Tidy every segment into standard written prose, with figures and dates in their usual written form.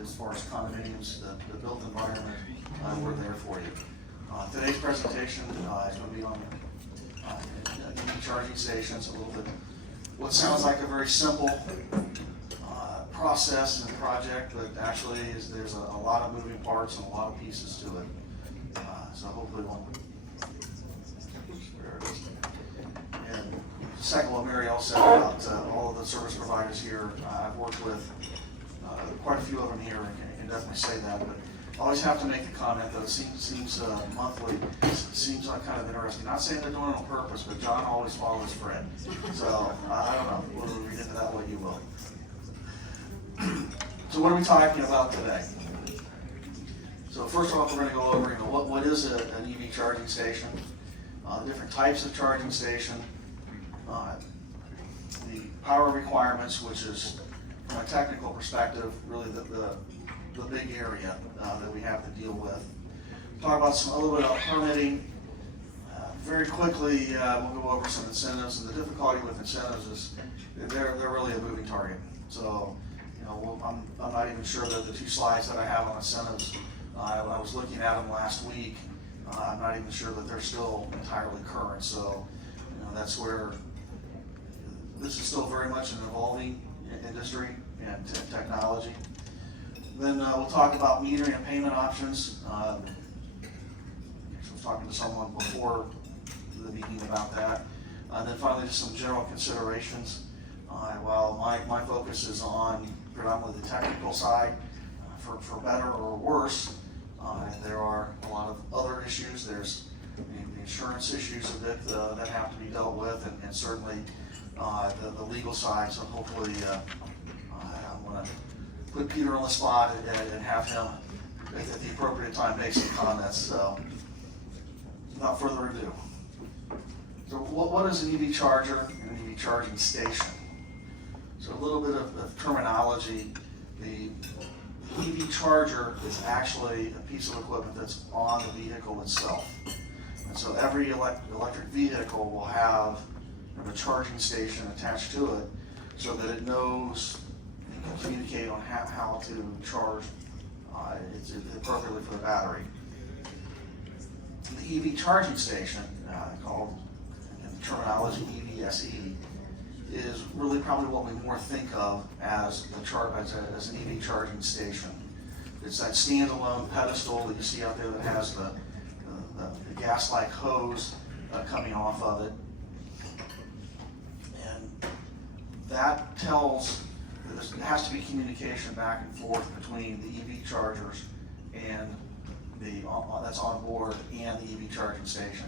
as far as condominiums, the built environment, we're there for you. Today's presentation is going to be on EV charging stations, a little bit, what sounds like a very simple process and project, but actually there's a lot of moving parts and a lot of pieces to it. So hopefully one. And second, what Mary also said about all of the service providers here, I've worked with quite a few of them here, and can definitely say that. But I always have to make the comment that it seems monthly seems like kind of interesting. Not saying they're doing it on purpose, but John always follows Fred. So I don't know. We'll read into that what you will. So what are we talking about today? So first off, we're going to go over what is an EV charging station, the different types of charging station, the power requirements, which is from a technical perspective really the big area that we have to deal with. Talk about a little bit about permitting. Very quickly, we'll go over some incentives, and the difficulty with incentives is they're really a moving target. So, I'm not even sure that the two slides that I have on incentives, I was looking at them last week. I'm not even sure that they're still entirely current. So, that's where this is still very much an evolving industry and technology. Then we'll talk about metering and payment options. I was talking to someone before the meeting about that. And then finally, just some general considerations. While my focus is on predominantly the technical side, for better or worse, there are a lot of other issues. There's the insurance issues a bit that have to be dealt with, and certainly the legal side. So hopefully, I'm going to put Peter on the spot and have him at the appropriate time make some comments. So, without further ado, so what is an EV charger and an EV charging station? So a little bit of terminology. The EV charger is actually a piece of equipment that's on the vehicle itself. And so every electric vehicle will have a charging station attached to it so that it knows and can communicate on how to charge appropriately for the battery. The EV charging station, called in the terminology EVSE, is really probably what we more think of as an EV charging station. It's that standalone pedestal that you see out there that has the gas-like hose coming off of it. And that tells that there has to be communication back and forth between the EV chargers and that's on board and the EV charging station.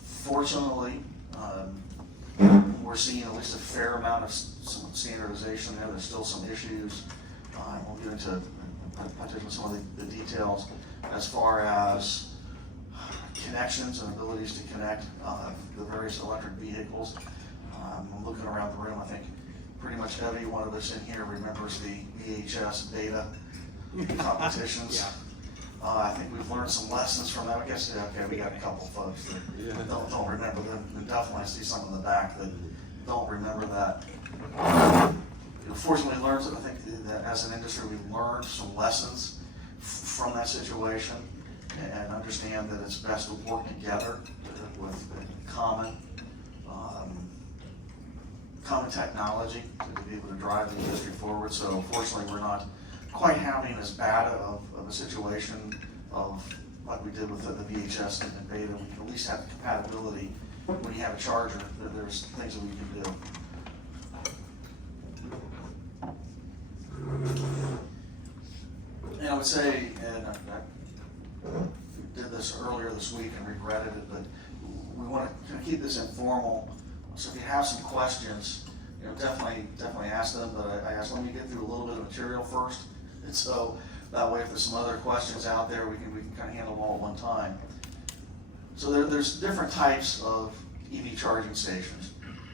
Fortunately, we're seeing at least a fair amount of some standardization there. There's still some issues. I won't get into particularly some of the details as far as connections and abilities to connect the various electric vehicles. I'm looking around the room. I think pretty much every one of us in here remembers the VHS beta competitions. Yeah. I think we've learned some lessons from that. I guess, okay, we got a couple folks that don't remember them, and definitely I see some in the back that don't remember that. Fortunately, I think that as an industry, we've learned some lessons from that situation and understand that it's best to work together with common technology to be able to drive the industry forward. So fortunately, we're not quite having as bad of a situation like we did with the VHS and beta. We can at least have compatibility when you have a charger. There's things that we can do. And I would say, and I did this earlier this week and regretted it, but we want to kind of keep this informal. So if you have some questions, definitely ask them. But I asked, let me get through a little bit of material first, and so that way, if there's some other questions out there, we can kind of handle them all at one time. So there's different types of EV charging stations.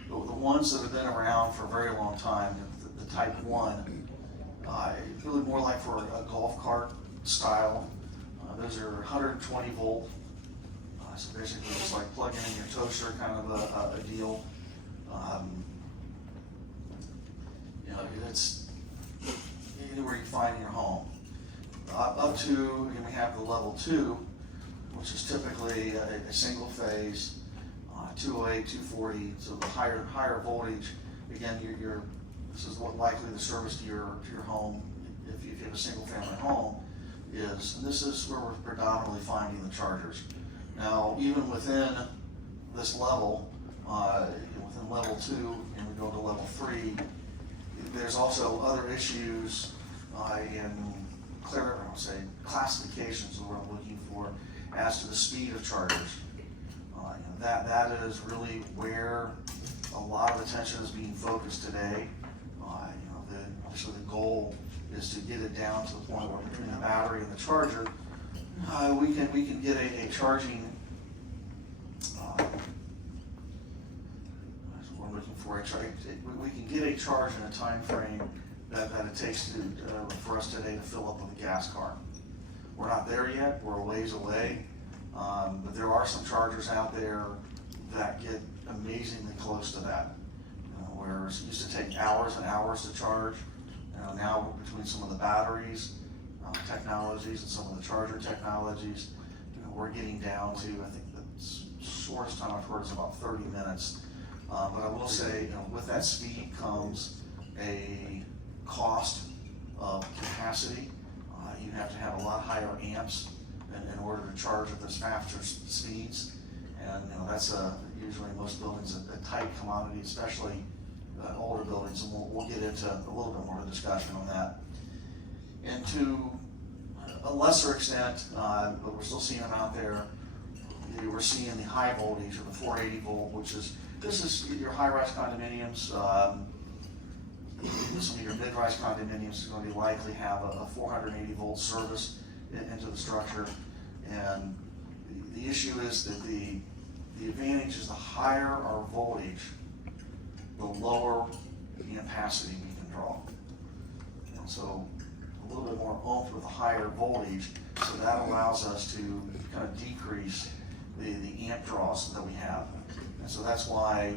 The ones that have been around for a very long time, the Type 1, really more like for a golf cart style. Those are 120 volt. So basically, it's like plugging in your toaster, kind of a deal. It's anywhere finding your home. Up to, again, we have the level 2, which is typically a single phase, 208, 240, so the higher voltage. Again, this is what likely the service to your home, if you have a single family home, is, and this is where we're predominantly finding the chargers. Now, even within this level, within level 2, and we go to level 3, there's also other issues in classifications is what I'm looking for as to the speed of chargers. That is really where a lot of attention is being focused today. Obviously the goal is to get it down to the point where between the battery and the charger, we can get a charging. That's what I'm looking for. We can get a charge in a time frame that it takes for us today to fill up with a gas car. We're not there yet. We're a ways away, but there are some chargers out there that get amazingly close to that. Where it used to take hours and hours to charge. Now between some of the batteries technologies and some of the charger technologies, we're getting down to, I think the shortest time I've heard is about 30 minutes. But I will say, with that speed comes a cost of capacity. You have to have a lot higher amps in order to charge at those faster speeds. And that's usually most buildings a tight commodity, especially older buildings, and we'll get into a little bit more of a discussion on that. And to a lesser extent, but we're still seeing them out there, we're seeing the high voltage or the 480 volt, this is your high-rise condominiums. Some of your mid-rise condominiums is going to likely have a 480 volt service into the structure. And the issue is that the advantage is the higher our voltage, the lower the ampacity we can draw. And so a little bit more oomph with a higher voltage, so that allows us to kind of decrease the amp draws that we have. And so that's why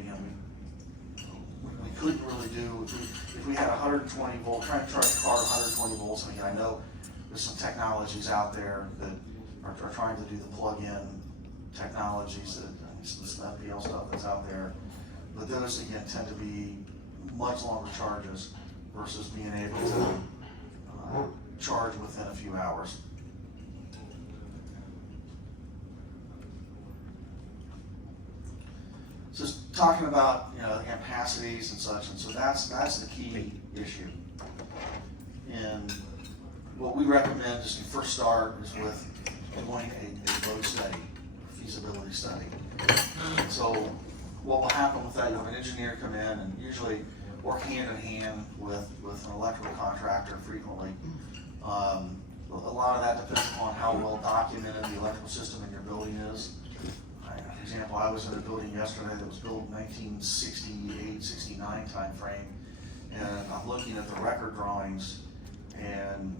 we couldn't really do, if we had 120 volt, trying to charge a car at 120 volts. I mean, I know there's some technologies out there that are trying to do the plug-in technologies, some FPL stuff that's out there. But those, again, tend to be much longer charges versus being able to charge within a few hours. So talking about the ampacities and such, and so that's the key issue. And what we recommend is to first start is with doing a load study, feasibility study. So what will happen with that, you have an engineer come in and usually work hand in hand with an electrical contractor frequently. A lot of that depends upon how well documented the electrical system in your building is. For example, I was in a building yesterday that was built in 1968, 69 time frame, and I'm looking at the record drawings, and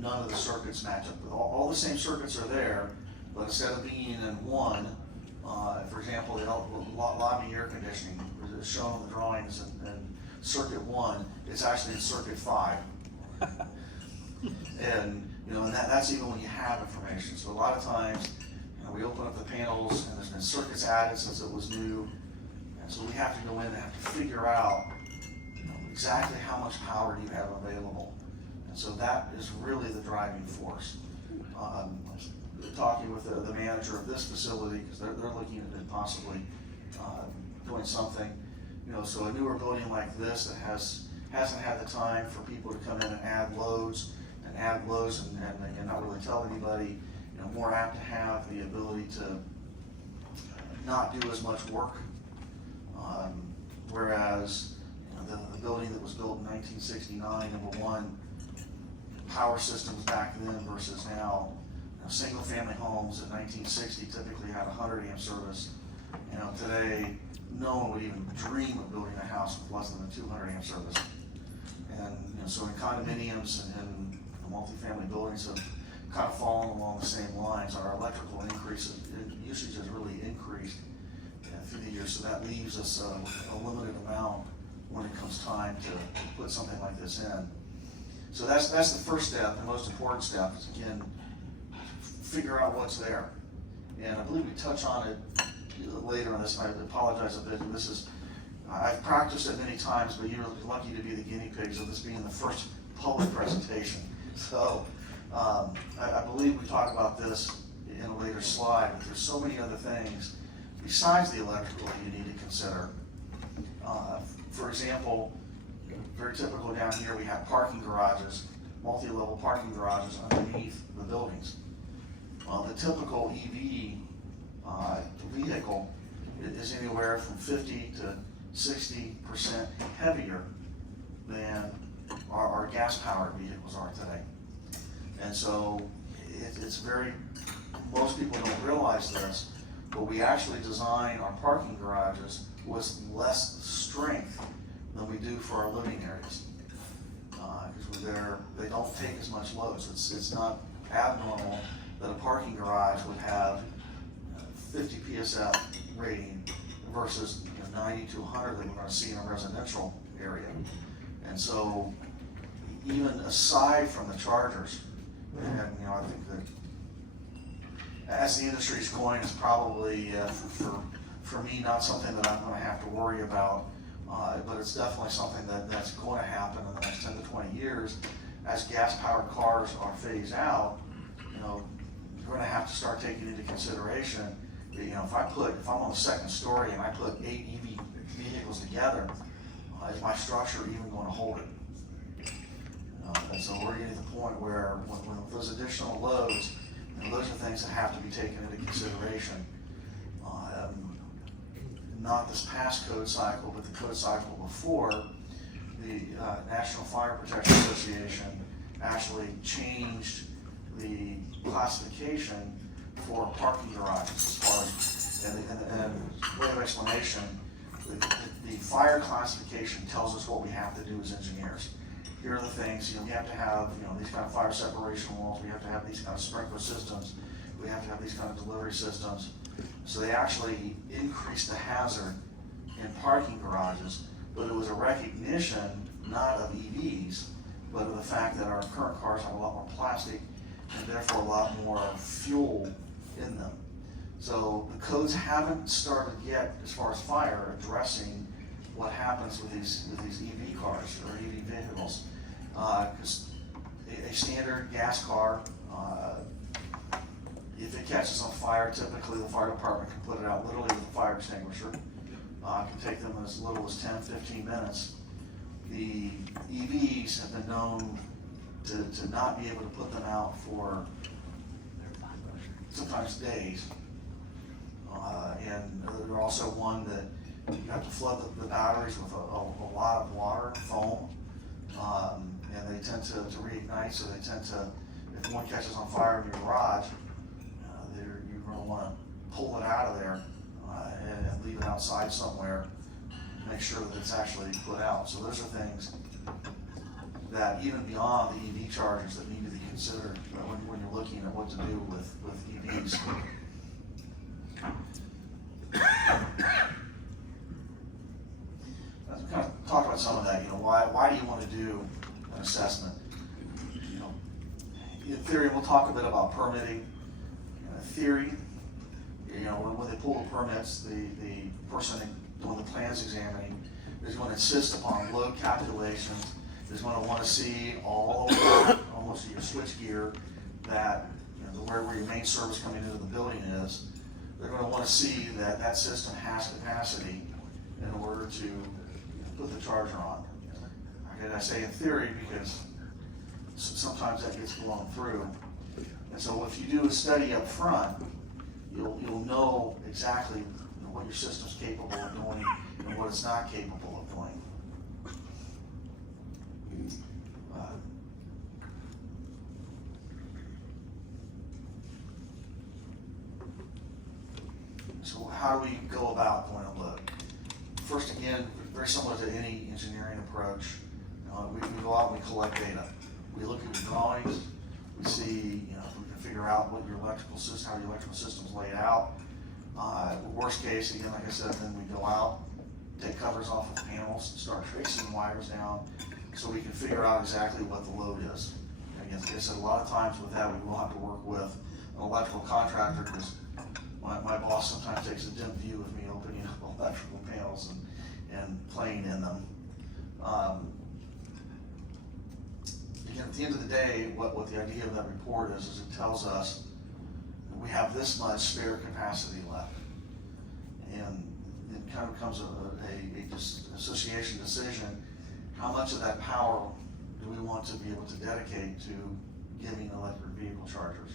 none of the circuits match up. All the same circuits are there, but instead of being in one, for example, the lobby air conditioning is shown on the drawings in circuit 1, it's actually in circuit 5. And that's even when you have information. So a lot of times, we open up the panels and there's been circuits added since it was new, and so we have to go in and have to figure out exactly how much power you have available. And so that is really the driving force. Talking with the manager of this facility, because they're looking at possibly doing something, so a newer building like this that hasn't had the time for people to come in and add loads and not really tell anybody, more apt to have the ability to not do as much work. Whereas the building that was built in 1969, number one, power systems back then versus now, single family homes in 1960 typically had 100 amp service. Today, no one would even dream of building a house with less than a 200 amp service. And so in condominiums and multifamily buildings have kind of fallen along the same lines. Our electrical usage has really increased through the years, so that leaves us with a limited amount when it comes time to put something like this in. So that's the first step, the most important step is, again, figure out what's there. And I believe we touch on it later on this, and I apologize a bit. I've practiced it many times, but you're lucky to be the guinea pigs of this being the first public presentation. So I believe we talk about this in a later slide, but there's so many other things besides the electrical you need to consider. For example, very typical down here, we have parking garages, multi-level parking garages underneath the buildings. The typical EV vehicle is anywhere from 50 to 60% heavier than our gas-powered vehicles are today. And so it's most people don't realize this, but we actually design our parking garages with less strength than we do for our living areas. Because they don't take as much load. So it's not abnormal that a parking garage would have 50 PSF rating versus 90 to 100 that we're going to see in a residential area. And so even aside from the chargers, and I think that as the industry is going, it's probably for me not something that I'm going to have to worry about, but it's definitely something that's going to happen in the next 10 to 20 years as gas-powered cars are phased out. You're going to have to start taking into consideration that, if I'm on the second story and I put 8 EV vehicles together, is my structure even going to hold it? And so we're getting to the point where when those additional loads, those are things that have to be taken into consideration. Not this past code cycle, but the code cycle before, the National Fire Protection Association actually changed the classification for parking garages as far as, and way of explanation, the fire classification tells us what we have to do as engineers. Here are the things, we have to have, these kind of fire separation walls, we have to have these kind of sprinkler systems, we have to have these kind of delivery systems. So they actually increased the hazard in parking garages, but it was a recognition not of EVs, but of the fact that our current cars have a lot more plastic and therefore a lot more fuel in them. So the codes haven't started yet, as far as fire, addressing what happens with these EV cars or EV vehicles. Because a standard gas car, if it catches on fire, typically the fire department can put it out literally with a fire extinguisher. It can take them as little as 10, 15 minutes. The EVs have been known to not be able to put them out for sometimes days. And they're also one that you have to flood the batteries with a lot of water, foam, and they tend to reignite, so they tend to, if one catches on fire in your garage, you're going to want to pull it out of there and leave it outside somewhere, make sure that it's actually put out. So those are things that even beyond the EV chargers that need to be considered when you're looking at what to do with EVs. Let's kind of talk about some of that. Why do you want to do an assessment? In theory, we'll talk a bit about permitting. Theory, when they pull the permits, the person doing the plans examining is going to insist upon load calculations, is going to want to see all of almost your switch gear that, where your main service coming into the building is. They're going to want to see that that system has capacity in order to put the charger on. Okay, I say in theory because sometimes that gets blown through. And so if you do a study up front, you'll know exactly what your system's capable of doing and what it's not capable of doing. So how do we go about doing a load? First, again, very similar to any engineering approach, we go out and we collect data. We look at your drawings, we see, if we can figure out what your electrical system, how your electrical system's laid out. Worst case, again, like I said, then we go out, take covers off of panels, start tracing wires down, so we can figure out exactly what the load is. Again, like I said, a lot of times with that, we will have to work with an electrical contractor, because my boss sometimes takes a dim view of me opening up electrical panels and playing in them. Again, at the end of the day, what the idea of that report is it tells us that we have this much spare capacity left. And it kind of becomes a association decision. How much of that power do we want to be able to dedicate to giving electric vehicle chargers?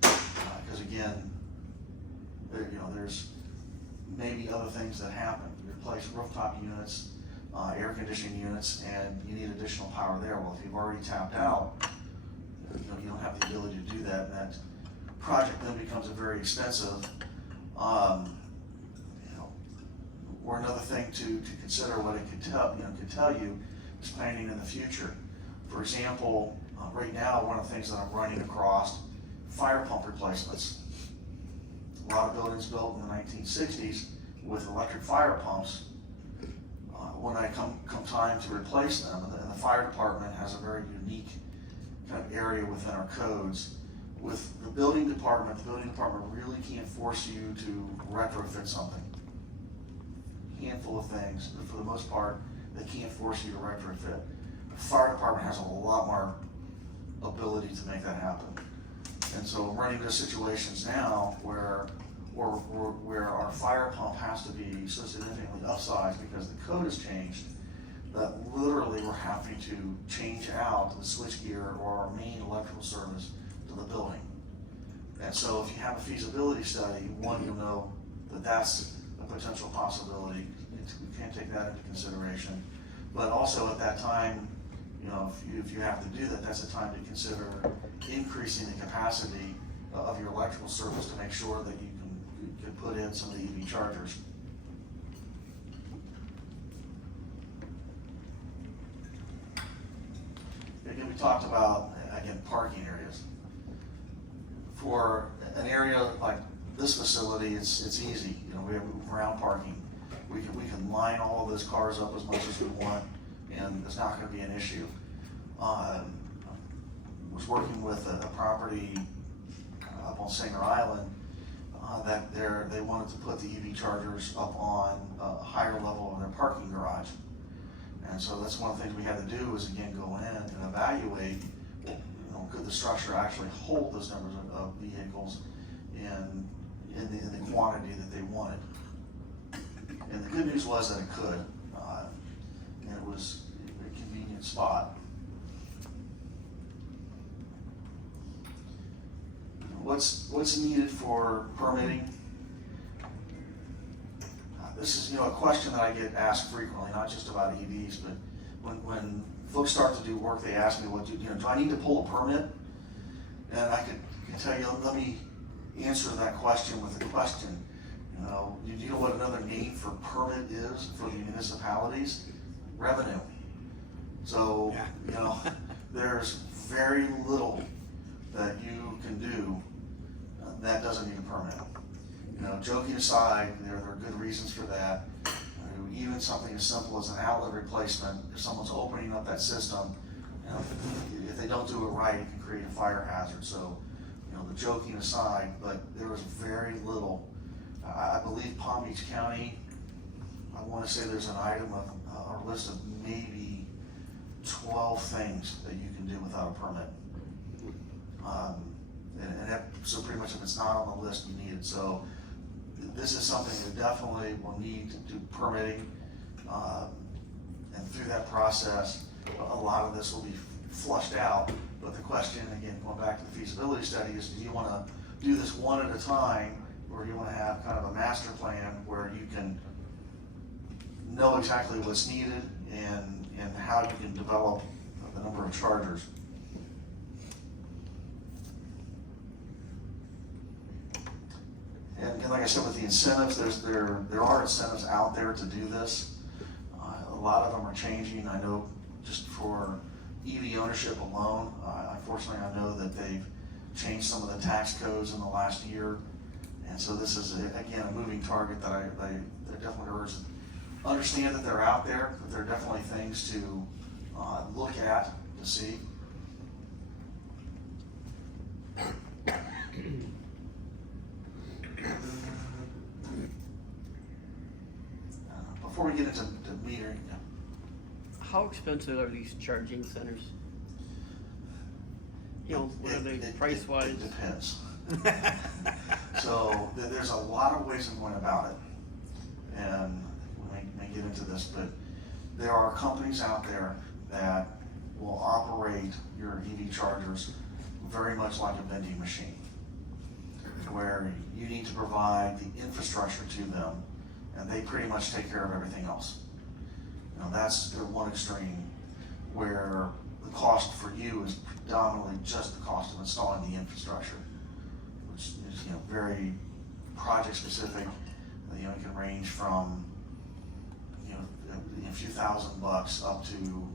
Because again, there's maybe other things that happen. You replace rooftop units, air conditioning units, and you need additional power there. Well, if you've already tapped out, you don't have the ability to do that. And that project then becomes very expensive. Or another thing to consider, what it could tell you is planning in the future. For example, right now, one of the things that I'm running across, fire pump replacements. A lot of buildings built in the 1960s with electric fire pumps. When I come time to replace them, and the fire department has a very unique kind of area within our codes. With the building department really can't force you to retrofit something. Handful of things, but for the most part, they can't force you to retrofit. The fire department has a lot more ability to make that happen. And so I'm running into situations now where our fire pump has to be so significantly upsized because the code has changed, that literally we're having to change out the switchgear or our main electrical service to the building. And so if you have a feasibility study, one, you'll know that that's a potential possibility. We can take that into consideration. But also at that time, if you have to do that, that's a time to consider increasing the capacity of your electrical service to make sure that you can put in some of the EV chargers. Again, we talked about, parking areas. For an area like this facility, it's easy. We have ground parking. We can line all of those cars up as much as we want, and it's not going to be an issue. Was working with a property up on Singer Island that they wanted to put the EV chargers up on a higher level of their parking garage. And so that's one of the things we had to do was, again, go in and evaluate, could the structure actually hold those numbers of vehicles in the quantity that they wanted. And the good news was that it could, and it was a convenient spot. What's needed for permitting? This is a question that I get asked frequently, not just about EVs, but when folks start to do work, they ask me, do I need to pull a permit? And I can tell you, let me answer that question with a question. Do you know what another name for permit is for the municipalities? Revenue. So, there's very little that you can do that doesn't need a permit. Joking aside, there are good reasons for that. Even something as simple as an outlet replacement, if someone's opening up that system, if they don't do it right, it can create a fire hazard. So, the joking aside, but there was very little. I believe Palm Beach County, I want to say there's an item of our list of maybe 12 things that you can do without a permit. So pretty much if it's not on the list, you need it. So this is something that definitely will need to do permitting. And through that process, a lot of this will be flushed out. But the question, again, going back to the feasibility study, is do you want to do this one at a time, or do you want to have kind of a master plan where you can know exactly what's needed and how you can develop the number of chargers? And like I said, with the incentives, there are incentives out there to do this. A lot of them are changing. I know just for EV ownership alone, unfortunately I know that they've changed some of the tax codes in the last year. And so this is, again, a moving target that I definitely urge. Understand that they're out there, but there are definitely things to look at to see. Before we get into metering, How expensive are these charging centers? You know, what are they price wise? It depends. So there's a lot of ways of going about it, and we may get into this, but there are companies out there that will operate your EV chargers very much like a vending machine, where you need to provide the infrastructure to them, and they pretty much take care of everything else. Now that's their one extreme, where the cost for you is predominantly just the cost of installing the infrastructure, which is very project specific. It can range from a few $1,000s up to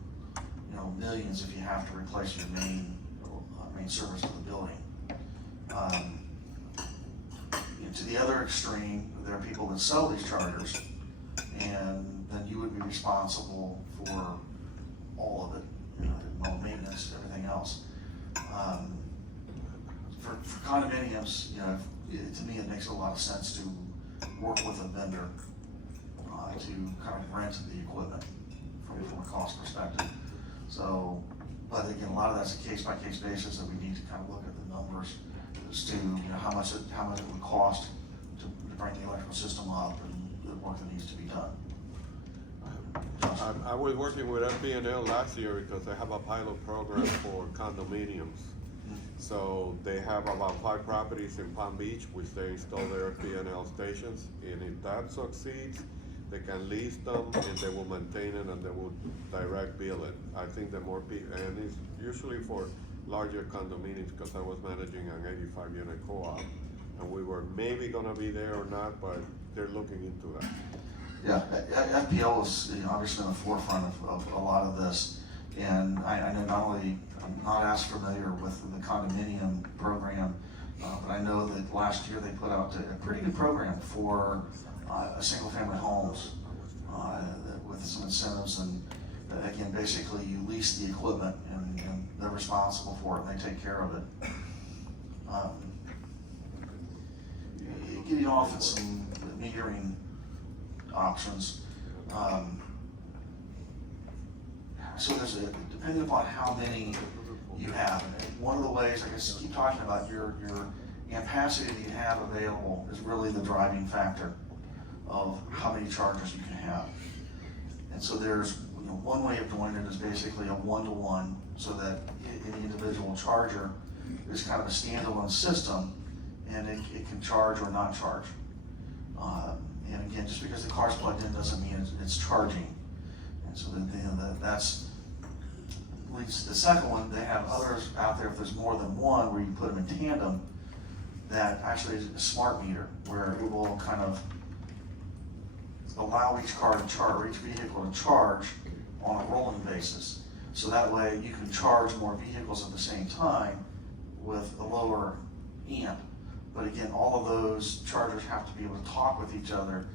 millions if you have to replace your main service of the building. To the other extreme, there are people that sell these chargers, and then you would be responsible for all of it, maintenance, everything else. For condominiums, to me it makes a lot of sense to work with a vendor to kind of rent the equipment from a cost perspective. So, but again, a lot of that's a case-by-case basis that we need to kind of look at the numbers as to how much it would cost to bring the electrical system up and the work that needs to be done. I was working with FP&L last year because they have a pilot program for condominiums. So they have about 5 properties in Palm Beach, which they install their FP&L stations, and if that succeeds, they can lease them and they will maintain it and they will direct bill it. I think the more people, and it's usually for larger condominiums, because I was managing an 85 unit co-op, and we were maybe gonna be there or not, but they're looking into that. Yeah, FPL is obviously in the forefront of a lot of this, and I know not only I'm not as familiar with the condominium program, but I know that last year they put out a pretty good program for single-family homes with some incentives, and again, basically you lease the equipment and they're responsible for it and they take care of it. Getting off at some metering options. So there's depending upon how many you have. And one of the ways, I guess, keep talking about your ampacity that you have available is really the driving factor of how many chargers you can have. And so there's one way of doing it is basically a 1-to-1, so that any individual charger is kind of a standalone system, and it can charge or not charge. And again, just because the car's plugged in doesn't mean it's charging. And so that's leads to the second one. They have others out there, if there's more than one, where you put them in tandem, that actually is a smart meter, where it will kind of allow each car to charge, each vehicle to charge on a rolling basis. So that way you can charge more vehicles at the same time with a lower amp. But again, all of those chargers have to be able to talk with each other,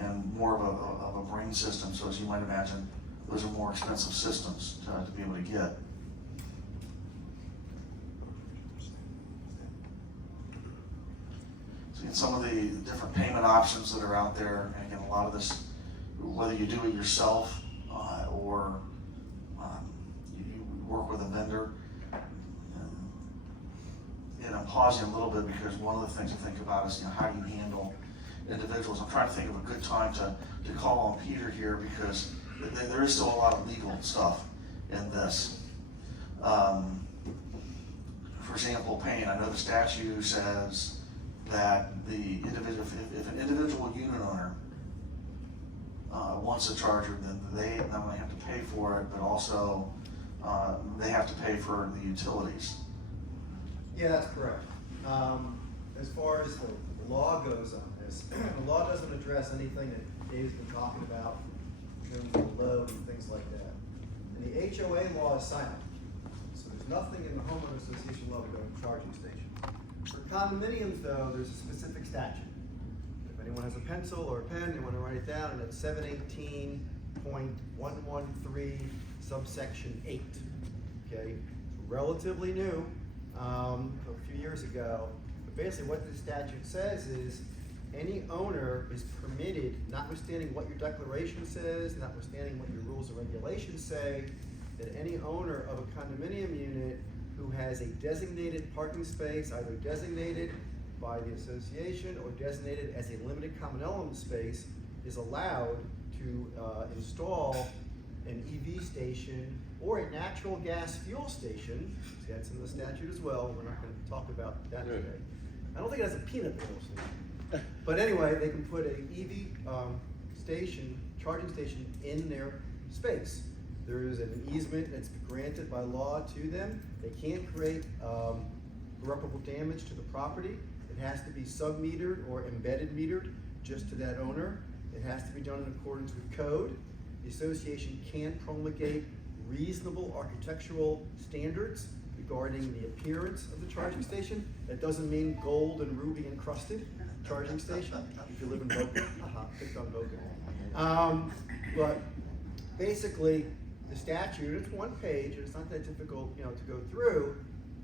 and more of a brain system. So as you might imagine, those are more expensive systems to be able to get. So again, some of the different payment options that are out there, and again, a lot of this, whether you do it yourself or you work with a vendor. And I'm pausing a little bit because one of the things to think about is how do you handle individuals. I'm trying to think of a good time to call on Peter here, because there is still a lot of legal stuff in this. For example, paying. I know the statute says that the individual, if an individual unit owner wants a charger, then they not only have to pay for it, but also they have to pay for the utilities. Yeah, that's correct. As far as the law goes on this, the law doesn't address anything that Dave's been talking about in terms of load and things like that. And the HOA law is silent. So there's nothing in the homeowner association law regarding charging stations. For condominiums, though, there's a specific statute. If anyone has a pencil or a pen, they want to write it down, and it's 718.113 subsection 8. Okay, relatively new, a few years ago. But basically what the statute says is any owner is permitted, notwithstanding what your declaration says, notwithstanding what your rules and regulations say, that any owner of a condominium unit who has a designated parking space, either designated by the association or designated as a limited common element space, is allowed to install an EV station or a natural gas fuel station. See, that's in the statute as well. We're not going to talk about that today. I don't think it has a peanut fuel station. But anyway, they can put an EV station, charging station in their space. There is an easement that's granted by law to them. They can't create irreparable damage to the property. It has to be sub-metered or embedded metered just to that owner. It has to be done in accordance with code. The association can promulgate reasonable architectural standards regarding the appearance of the charging station. That doesn't mean gold and ruby encrusted charging station if you live in Boca. Picked on Boca. But basically, the statute, it's one page, and it's not that difficult, to go through.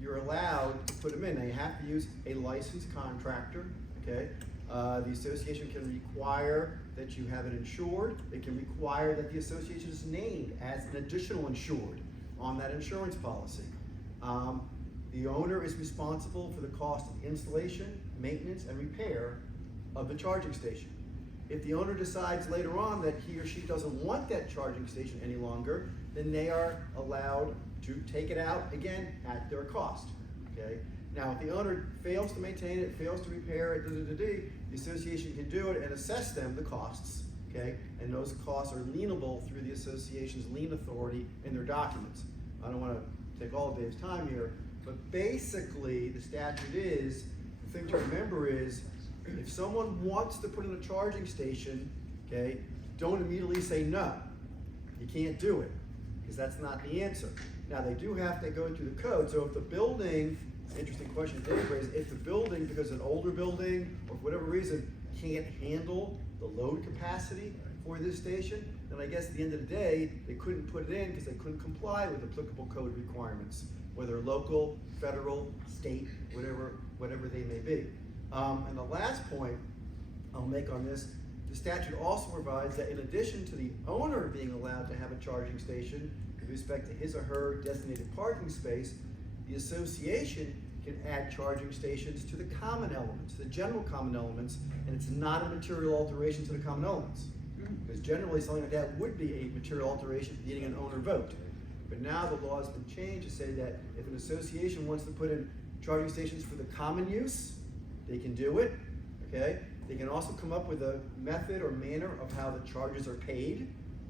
You're allowed to put them in. Now, you have to use a licensed contractor, okay? The association can require that you have it insured. It can require that the association is named as an additional insured on that insurance policy. The owner is responsible for the cost of installation, maintenance, and repair of the charging station. If the owner decides later on that he or she doesn't want that charging station any longer, then they are allowed to take it out again at their cost, okay? Now, if the owner fails to maintain it, fails to repair it, the association can do it and assess them the costs, okay? And those costs are lienable through the association's lien authority in their documents. I don't want to take all of Dave's time here, but basically the statute is, the thing to remember is, if someone wants to put in a charging station, okay, don't immediately say no. You can't do it, because that's not the answer. Now, they do have to go through the code, so if the building, interesting question Dave raised, if the building, because it's an older building, or for whatever reason, can't handle the load capacity for this station, then I guess at the end of the day, they couldn't put it in because they couldn't comply with applicable code requirements, whether local, federal, state, whatever they may be. And the last point I'll make on this, the statute also provides that in addition to the owner being allowed to have a charging station with respect to his or her designated parking space, the association can add charging stations to the common elements, the general common elements, and it's not a material alteration to the common elements. Because generally something like that would be a material alteration needing an owner vote. But now the law has been changed to say that if an association wants to put in charging stations for the common use, they can do it, okay? They can also come up with a method or manner of how the charges are paid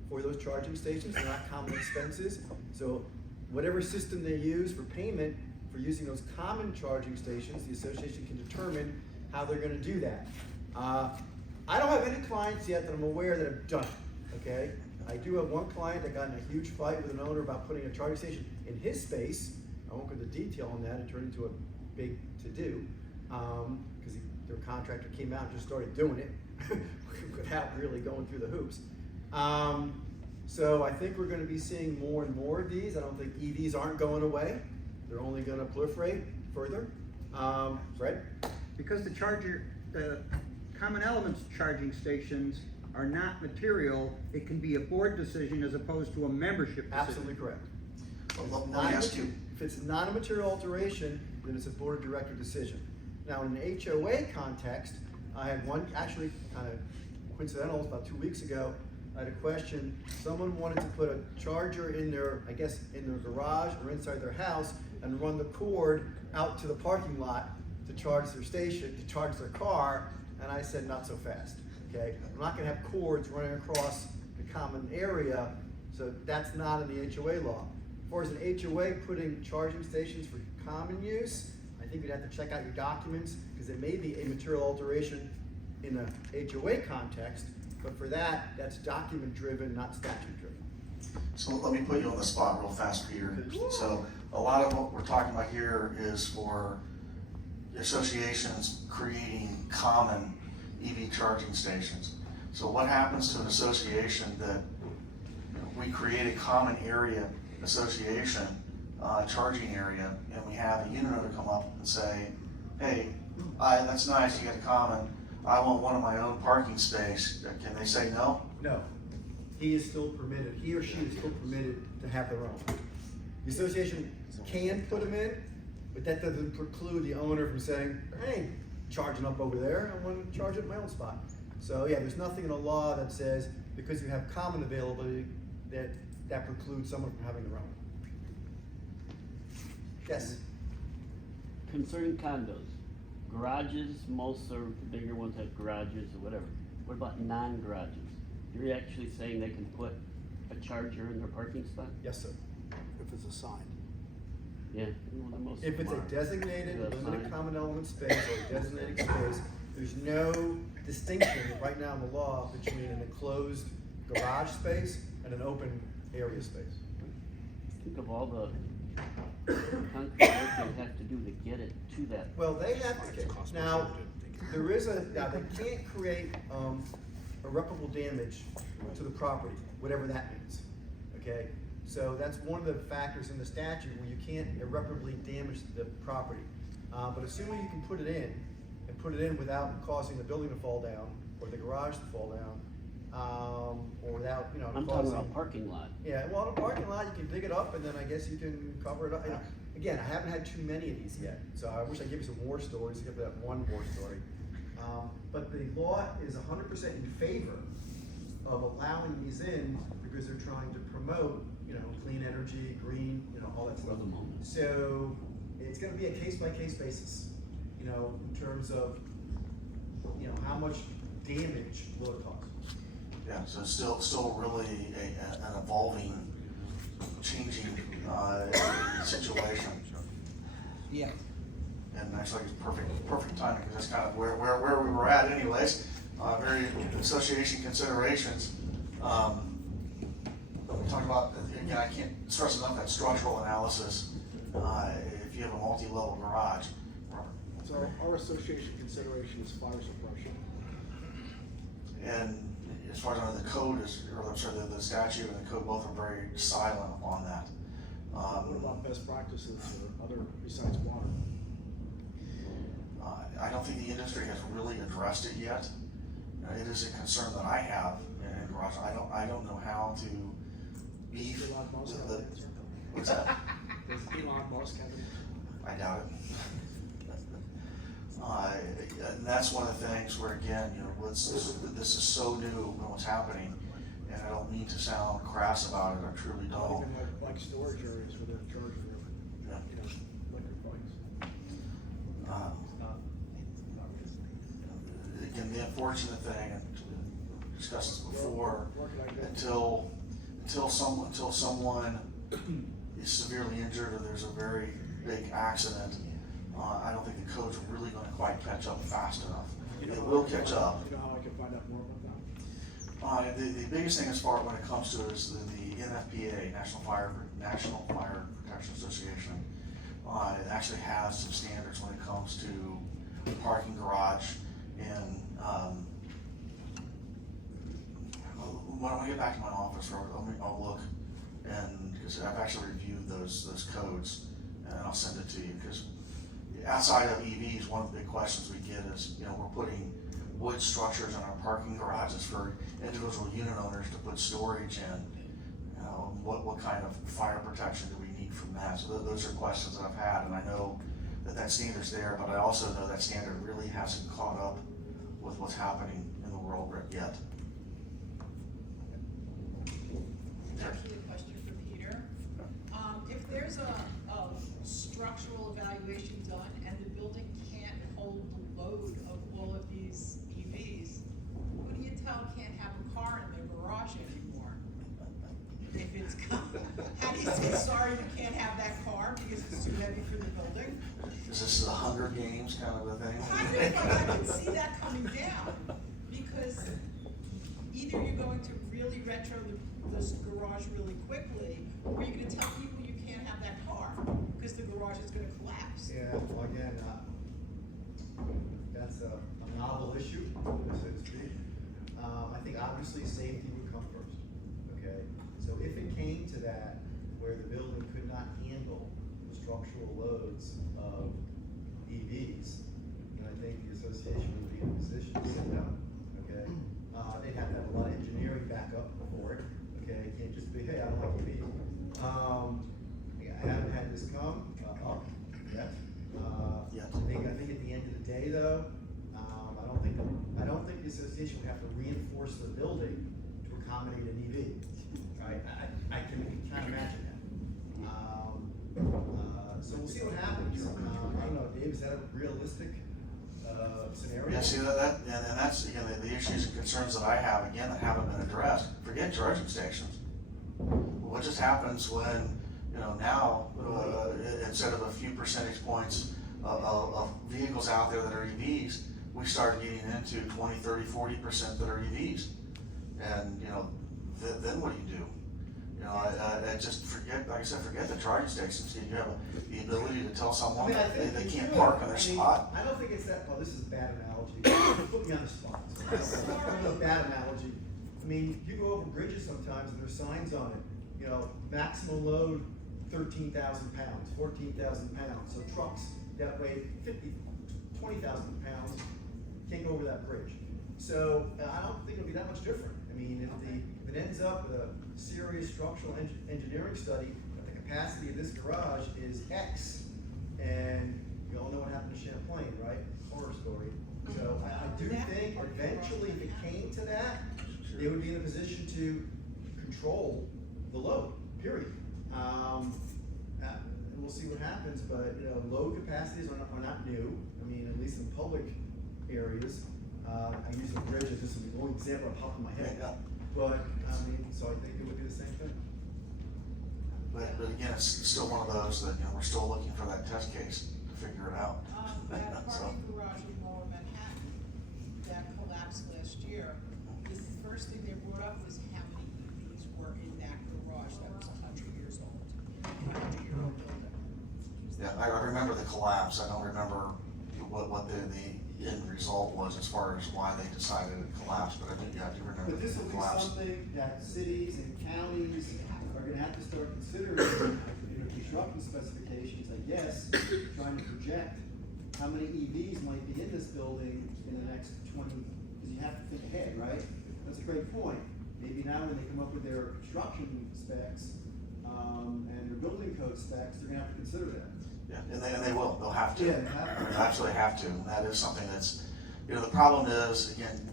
for those charging stations. They're not common expenses. So whatever system they use for payment for using those common charging stations, the association can determine how they're gonna do that. I don't have any clients yet that I'm aware that have done it, okay? I do have one client that got in a huge fight with an owner about putting a charging station in his space. I won't go into detail on that. It turned into a big to-do. Because their contractor came out and just started doing it without really going through the hoops. So I think we're going to be seeing more and more of these. I don't think EVs aren't going away. They're only going to proliferate further. Fred? Because the common elements charging stations are not material, it can be a board decision as opposed to a membership decision. Absolutely correct. Well, let me ask you. If it's not a material alteration, then it's a board of director decision. Now, in an HOA context, I had one, actually kind of coincidental, about 2 weeks ago, I had a question. Someone wanted to put a charger in their, I guess, in their garage or inside their house and run the cord out to the parking lot to charge their station, to charge their car, and I said, not so fast, okay? I'm not gonna have cords running across the common area, so that's not in the HOA law. As far as an HOA putting charging stations for common use, I think you'd have to check out your documents, because it may be a material alteration in a HOA context, but for that, that's document driven, not statute driven. So let me put you on the spot real fast, Peter. So a lot of what we're talking about here is for associations creating common EV charging stations. So what happens to an association that we create a common area association, charging area, and we have a unit owner come up and say, hey, that's nice, you got a common, I want one of my own parking space, can they say no? No, he is still permitted, he or she is still permitted to have their own. The association can put them in, but that doesn't preclude the owner from saying, hey, charging up over there, I want to charge at my own spot. So yeah, there's nothing in the law that says because you have common availability that precludes someone from having their own. Yes? Concerning condos, garages, most are, the bigger ones have garages or whatever. What about non-garages? You're actually saying they can put a charger in their parking spot? Yes, sir. If it's assigned. Yeah. Well, the most If it's a are. designated That's limited fine. common element space or a designated space, there's no distinction right now in the law between an enclosed garage space and an open area space. Think of all the concrete work they have to do to get it to that. Well, they have to, now, there is now they can't create, irreparable damage to the property, whatever that means, okay? So that's one of the factors in the statute where you can't irreparably damage the property. But assuming you can put it in, and put it in without causing the building to fall down, or the garage to fall down, or without, you know, I'm talking about parking lot. yeah, well, in a parking lot, you can dig it up and then I guess you can cover it up. You know, again, I haven't had too many of these yet, so I wish I'd give you some war stories, to get that one war story. But the law is 100% in favor of allowing these in because they're trying to promote, you know, clean energy, green, you know, all that stuff. For the moment. So it's gonna be a case-by-case basis, you know, in terms of, you know, how much damage will it cause? Yeah, so it's still really an evolving, changing, situation. Yeah. And actually it's perfect timing, because that's kind of where we were at anyways. Very association considerations. We talked about, again, I can't stress enough that structural analysis, if you have a multi-level garage. So our association consideration is fire suppression. And as far as I know, the code is, or I'm sorry, the statute and the code both are very silent on that. What about best practices or other besides water? I don't think the industry has really addressed it yet. It is a concern that I have in garage. I don't know how to beef Elon Musk have the, an answer? what's that? Does Elon Musk have an I doubt it. And that's one of the things where, again, you know, this is so new in what's happening, and I don't mean to sound crass about it, I truly don't. Even like storage areas where they're charging their, you know, liquor bikes. Again, the unfortunate thing, and we discussed this before, until someone is severely injured or there's a very big accident, I don't think the code's really gonna quite catch up fast enough. It will catch up. You know how I can find out more about that? The biggest thing as far when it comes to it is the NFPA, National Fire Protection Association. It actually has some standards when it comes to parking garage and, when I get back to my office, I'll look, and, because I've actually reviewed those codes, and I'll send it to you, because outside of EVs, one of the big questions we get is, you know, we're putting wood structures in our parking garages for individual unit owners to put storage in. You know, what kind of fire protection do we need from that? So those are questions that I've had, and I know that standard's there, but I also know that standard really hasn't caught up with what's happening in the world yet. Actually, a question for Peter. If there's a structural evaluation done and the building can't hold the load of all of these EVs, who do you tell can't have a car in their garage anymore? If it's, how do you say, sorry, you can't have that car because it's too heavy for the building? Is this the Hunger Games kind of a thing? Kind of, but I can see that coming down, because either you're going to really retro this garage really quickly, or you're gonna tell people you can't have that car, because the garage is gonna collapse. Yeah, well, again, that's a novel issue, so to speak. I think obviously safety would come first, okay? So if structural loads of EVs, then I think the association would be in a position to sit down, okay? They'd have to have a lot of engineering backup for it, okay? It can't just be, hey, I don't like EVs. I haven't had this come up yet. Yet. I think at the end of the day, though, I don't think the association would have to reinforce the building to accommodate an EV. Right? I can kind of imagine that. So we'll see what happens. I don't know, Dave, is that a realistic scenario? Yeah, see, and that's, again, the issues and concerns that I have, again, that haven't been addressed. Forget charging stations. What just happens when, now, instead of a few percentage points of vehicles out there that are EVs, we start getting into 20, 30, 40% that are EVs. And, then what do you do? I just forget, like I said, forget the charging stations. You have the ability to tell someone that they can't park on their spot. I don't think it's that, well, this is a bad analogy. Put me on the spot. A bad analogy. I mean, you go over bridges sometimes and there's signs on it, maximum load 13,000 pounds, 14,000 pounds. So trucks that weigh 20,000 pounds can't go over that bridge. So I don't think it'll be that much different. I mean, if it ends up with a serious structural engineering study that the capacity of this garage is X, and you all know what happened to Champlain, right? Horror story. So I do think eventually if it came to that, they would be in a position to control the load, period. And we'll see what happens, but load capacities are not new. I mean, at least in public areas. I use the bridge as just an only example of popping my head. Yeah. But, so I think it would be the same thing. But again, it's still one of those that, we're still looking for that test case to figure it out. That So, parking garage in Lower Manhattan that collapsed last year, the first thing they brought up was how many EVs were in that garage that was 100 years old, a 100-year-old building. yeah, I remember the collapse. I don't remember what the end result was as far as why they decided it collapsed, but I do remember But this the will be collapse. something that cities and counties are gonna have to start considering, construction specifications, I guess, trying to project how many EVs might be in this building in the next 20, because you have to think ahead, right? That's a great point. Maybe now when they come up with their construction specs, and their building code specs, they're gonna have to consider that. Yeah, and they will. They'll have to. Yeah, they have to. They absolutely have to. And that is something that's, the problem is, again,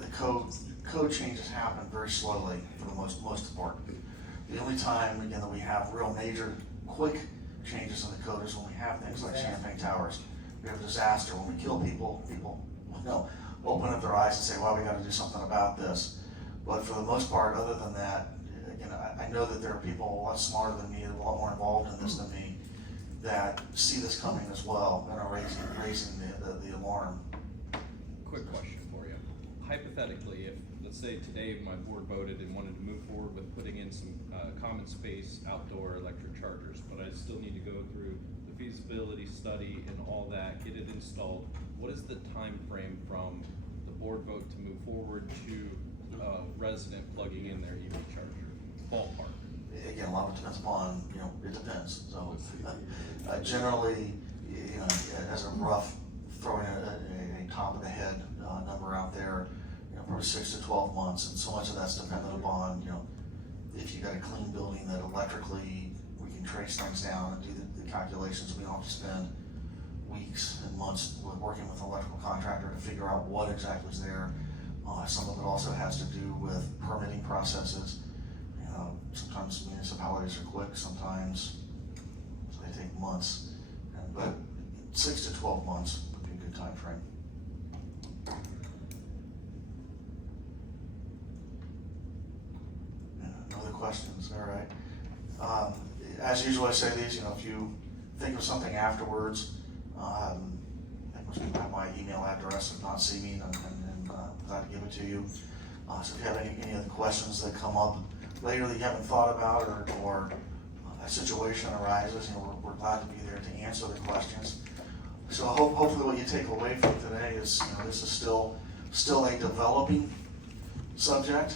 the code changes happen very slowly for the most part. The only time, again, that we have real major, quick changes in the code is when we have things like Champagne Towers. We have a disaster, when we kill people, open up their eyes and say, well, we gotta do something about this. But for the most part, other than that, again, I know that there are people a lot smarter than me, a lot more involved in this than me, that see this coming as well and are raising the alarm. Quick question for you. Hypothetically, if, let's say today my board voted and wanted to move forward with putting in some common space outdoor electric chargers, but I still need to go through the feasibility study and all that, get it installed, what is the time frame from the board vote to move forward to a resident plugging in their EV charger? Ballpark. Again, a lot of it depends upon, it depends. So generally, as a rough, throwing a top of the head number out there, probably 6 to 12 months, and so much of that's dependent upon, if you got a clean building that electrically we can trace things down and do the calculations. We don't have to spend weeks and months working with an electrical contractor to figure out what exactly is there. Some of it also has to do with permitting processes. Sometimes municipalities are quick, sometimes they take months, but 6 to 12 months would be a good time frame. No other questions? All right. As usual, I say these, if you think of something afterwards, I think most people have my email address. If not, see me, and glad to give it to you. So if you have any other questions that come up later that you haven't thought about, or a situation arises, we're glad to be there to answer the questions. So hopefully what you take away from today is, this is still a developing subject.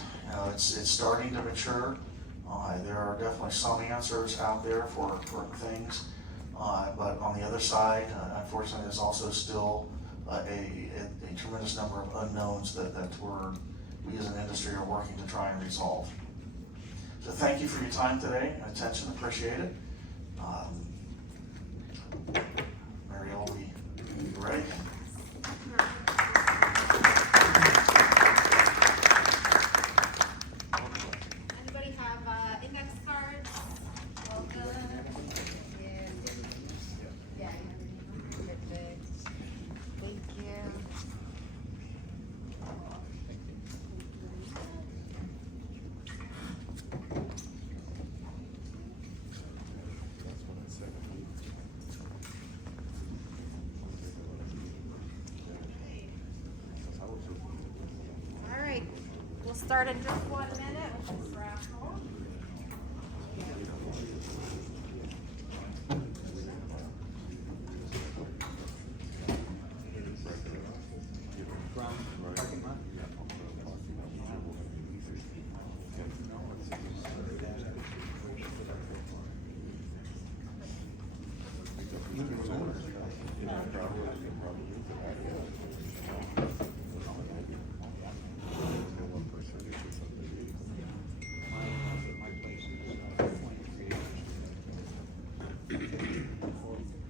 It's starting to mature. There are definitely some answers out there for things. But on the other side, unfortunately, there's also still a tremendous number of unknowns that we as an industry are working to try and resolve. So thank you for your time today and attention, appreciate it. Mariel, we ready? Anybody have index cards? Welcome. Yeah. Perfect. Thank you. All right, we'll start in just 1 minute with this raffle.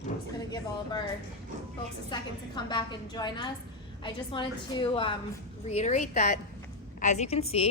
Just gonna give all of our folks a second to come back and join us. I just wanted to reiterate that, as you can see,